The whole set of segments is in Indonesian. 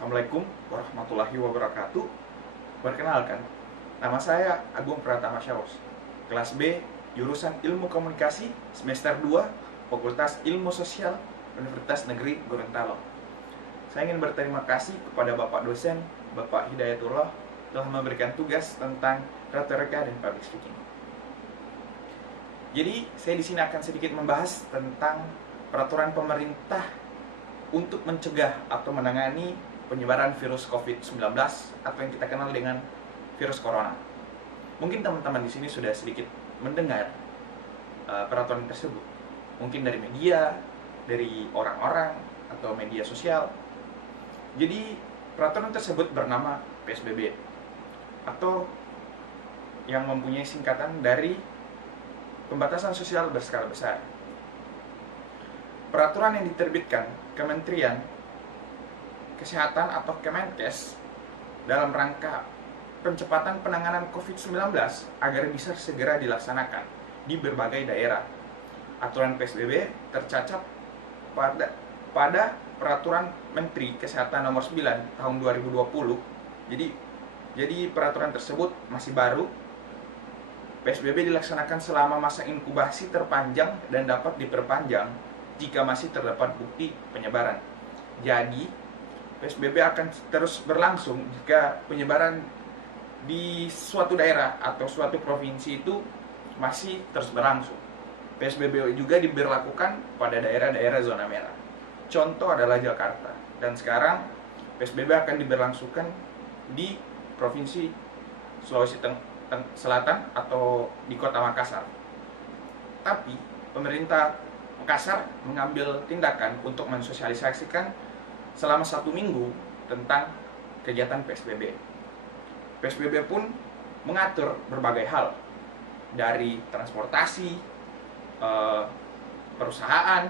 Assalamualaikum warahmatullahi wabarakatuh. Perkenalkan, nama saya Agung Pratama Syaus, kelas B, jurusan Ilmu Komunikasi, semester 2, Fakultas Ilmu Sosial, Universitas Negeri Gorontalo. Saya ingin berterima kasih kepada Bapak dosen, Bapak Hidayatullah, telah memberikan tugas tentang retorika dan public speaking. Jadi, saya di sini akan sedikit membahas tentang peraturan pemerintah untuk mencegah atau menangani penyebaran virus COVID-19 atau yang kita kenal dengan virus corona. Mungkin teman-teman di sini sudah sedikit mendengar peraturan tersebut. Mungkin dari media, dari orang-orang atau media sosial. Jadi peraturan tersebut bernama PSBB atau yang mempunyai singkatan dari pembatasan sosial berskala besar. Peraturan yang diterbitkan Kementerian Kesehatan atau Kemenkes dalam rangka percepatan penanganan COVID-19 agar bisa segera dilaksanakan di berbagai daerah. Aturan PSBB tercacat pada Peraturan Menteri Kesehatan Nomor 9 tahun 2020. Jadi peraturan tersebut masih baru. PSBB dilaksanakan selama masa inkubasi terpanjang dan dapat diperpanjang jika masih terdapat bukti penyebaran. Jadi PSBB akan terus berlangsung jika penyebaran di suatu daerah atau suatu provinsi itu masih terus berlangsung. PSBB juga diberlakukan pada daerah-daerah zona merah. Contoh adalah Jakarta. Dan sekarang PSBB akan diberlangsungkan di Provinsi Sulawesi Selatan atau di Kota Makassar. Tapi pemerintah Makassar mengambil tindakan untuk mensosialisasikan selama 1 minggu tentang kegiatan PSBB. PSBB pun mengatur berbagai hal, dari transportasi, perusahaan,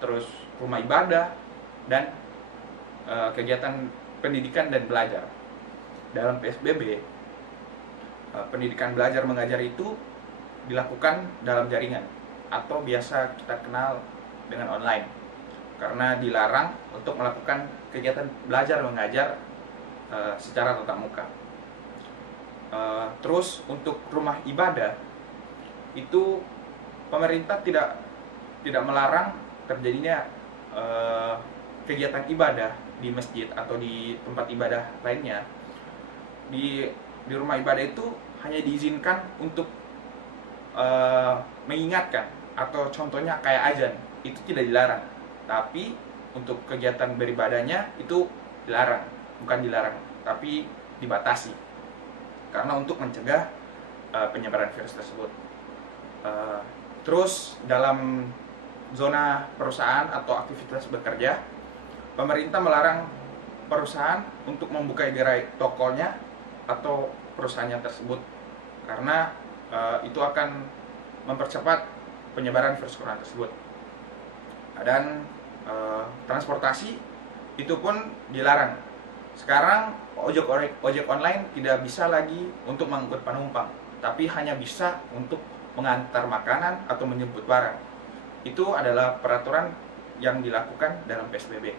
terus rumah ibadah, dan kegiatan pendidikan dan belajar. Dalam PSBB, pendidikan belajar mengajar itu dilakukan dalam jaringan atau biasa kita kenal dengan online, karena dilarang untuk melakukan kegiatan belajar mengajar secara tatap muka. Terus untuk rumah ibadah itu pemerintah tidak melarang terjadinya kegiatan ibadah di masjid atau di tempat ibadah lainnya. Di rumah ibadah itu hanya diizinkan untuk mengingatkan, atau contohnya kayak azan, itu tidak dilarang. Tapi untuk kegiatan beribadahnya itu dilarang, bukan dilarang, tapi dibatasi, karena untuk mencegah penyebaran virus tersebut. Terus dalam zona perusahaan atau aktivitas bekerja, pemerintah melarang perusahaan untuk membuka gerai tokonya atau perusahaannya tersebut, karena itu akan mempercepat penyebaran virus corona tersebut. Dan transportasi itu pun dilarang. Sekarang ojek online tidak bisa lagi untuk mengangkut penumpang, tapi hanya bisa untuk mengantar makanan atau menjemput barang. Itu adalah peraturan yang dilakukan dalam PSBB.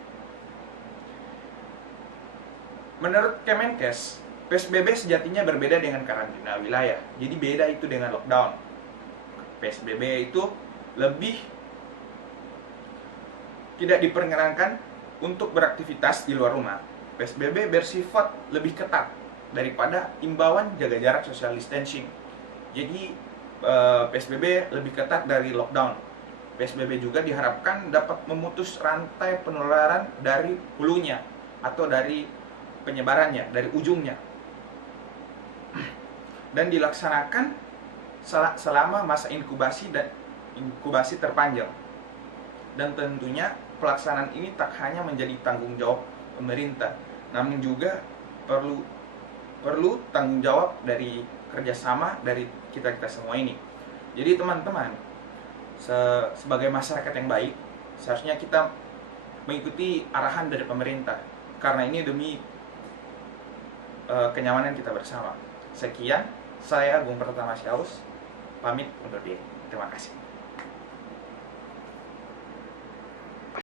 Menurut Kemenkes, PSBB sejatinya berbeda dengan karantina wilayah. Jadi beda itu dengan lockdown. PSBB itu lebih tidak diperkenankan untuk beraktivitas di luar rumah. PSBB bersifat lebih ketat daripada imbauan jaga jarak social distancing. Jadi PSBB lebih ketat dari lockdown. PSBB juga diharapkan dapat memutus rantai penularan dari hulunya atau dari penyebarannya, dari ujungnya. Dan dilaksanakan selama masa inkubasi terpanjang. Dan tentunya pelaksanaan ini tak hanya menjadi tanggung jawab pemerintah, namun juga perlu tanggung jawab dari kerjasama dari kita semua ini. Jadi teman-teman, sebagai masyarakat yang baik, seharusnya kita mengikuti arahan dari pemerintah, karena ini demi kenyamanan kita bersama. Sekian, saya Agung Pratama Syaus, pamit undur diri. Terima kasih.